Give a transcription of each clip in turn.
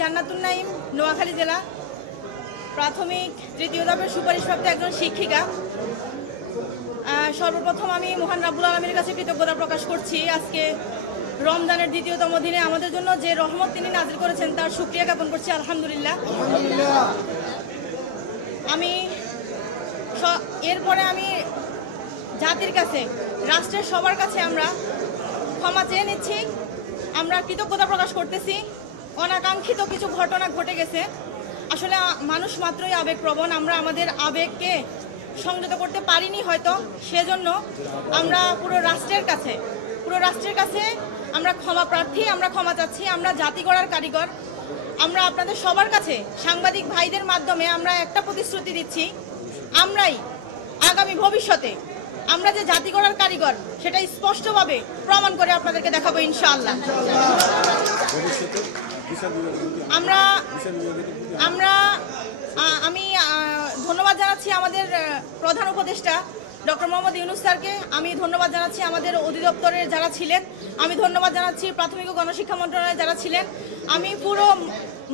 জান্নাতুন নাইম, নোয়াখালী জেলা, প্রাথমিক তৃতীয় ধাপের সুপারিশপ্রাপ্ত একজন শিক্ষিকা। সর্বপ্রথম আমি মহান রাব্বুল আলামিনের কাছে কৃতজ্ঞতা প্রকাশ করছি। আজকে রমজানের দ্বিতীয়তম দিনে আমাদের জন্য যে রহমত তিনি নাজিল করেছেন তার শুকরিয়া জ্ঞাপন করছি, আলহামদুলিল্লাহ। এরপরে আমি জাতির কাছে, রাষ্ট্রের সবার কাছে আমরা ক্ষমা চেয়ে নিচ্ছি। আমরা কৃতজ্ঞতা প্রকাশ করতেছি। অনাকাঙ্ক্ষিত কিছু ঘটনা ঘটে গেছে। আসলে মানুষ মাত্রই আবেগপ্রবণ, আমরা আমাদের আবেগকে সংযত করতে পারিনি হয়তো, সেজন্য আমরা পুরো রাষ্ট্রের কাছে আমরা ক্ষমা প্রার্থী, আমরা ক্ষমা চাচ্ছি। আমরা জাতি গড়ার কারিগর। আমরা আপনাদের সবার কাছে সাংবাদিক ভাইদের মাধ্যমে আমরা একটা প্রতিশ্রুতি দিচ্ছি, আমরাই আগামী ভবিষ্যতে আমরা যে জাতি গড়ার কারিগর সেটা স্পষ্টভাবে প্রমাণ করে আপনাদেরকে দেখাবো ইনশাআল্লাহ। আমি ধন্যবাদ জানাচ্ছি আমাদের প্রধান উপদেষ্টা ডক্টর মোহাম্মদ ইউনূস স্যারকে। আমি ধন্যবাদ জানাচ্ছি আমাদের অধিদপ্তরের যারা ছিলেন। আমি ধন্যবাদ জানাচ্ছি প্রাথমিক ও গণশিক্ষা মন্ত্রণালয়ে যারা ছিলেন। আমি পুরো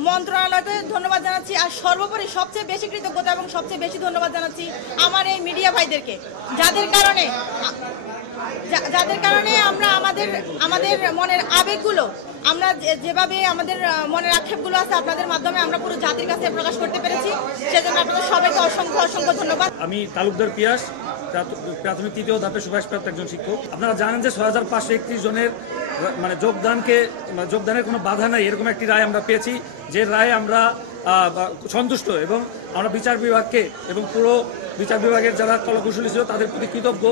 মন্ত্রণালয়কে ধন্যবাদ জানাচ্ছি। আর সর্বোপরি সবচেয়ে বেশি কৃতজ্ঞতা এবং সবচেয়ে বেশি ধন্যবাদ জানাচ্ছি আমার এই মিডিয়া ভাইদেরকে, যাদের কারণে আমরা আমাদের মনের আবেগগুলো, আমরা যেভাবে আমাদের মনের আক্ষেপগুলো আছে আপনাদের মাধ্যমে আমরা পুরো জাতির কাছে প্রকাশ করতে পেরেছি। সেজন্য আপনাদের সবাইকে অসংখ্য ধন্যবাদ। আমি তালুকদার পিয়াস, প্রাথমিক তৃতীয় ধাপে সুপারিশপ্রাপ্ত একজন শিক্ষক। আপনারা জানেন যে 6531 জনের যোগদানের কোনো বাধা নাই, এরকম একটি রায় আমরা পেয়েছি, যে রায় আমরা সন্তুষ্ট এবং আমরা বিচার বিভাগকে এবং পুরো বিচার বিভাগের যারা কলাকুশলী ছিল তাদের প্রতি কৃতজ্ঞ।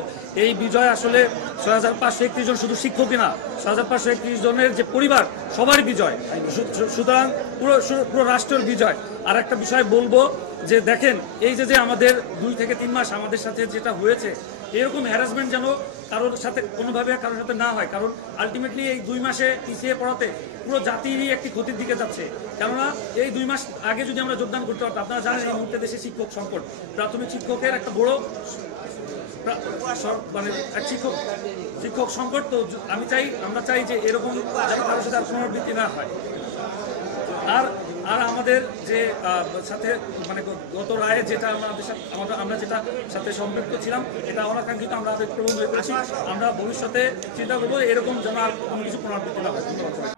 এই বিজয় আসলে 6531 জন শুধু শিক্ষকই না, 6531 জনের যে পরিবার সবার বিজয়, সুতরাং পুরো রাষ্ট্রের বিজয়। আর একটা বিষয় বলবো যে দেখেন, এই যে আমাদের 2 থেকে 3 মাস আমাদের সাথে যেটা হয়েছে, এরকম হ্যারাসমেন্ট যেন কারোর সাথে কোনোভাবে কারোর সাথে না হয়, কারণ আলটিমেটলি এই 2 মাসে পিছিয়ে পড়াতে পুরো জাতিরই একটি ক্ষতির দিকে যাচ্ছে। কেননা এই 2 মাস আগে যদি আমরা যোগদান করতে পারতাম, আপনারা জানেন এই মুহূর্তে দেশে শিক্ষক সংকট, প্রাথমিক শিক্ষকের একটা বড় শিক্ষক সংকট। তো আমরা চাই যে এরকম যেন কারোর সাথে আর পুনরাবৃত্তি না হয়। আর আমাদের যে সাথে গত রায়ে যেটা আমরা যেটা সাথে সম্পৃক্ত ছিলাম, এটা অনাকাঙ্ক্ষিত, আমরা আবেগপ্রবণ হয়ে পড়েছি। আমরা ভবিষ্যতে চিন্তা করবো এরকম যেন আর কোনো কিছু পুনরাবৃত্তি না হয়।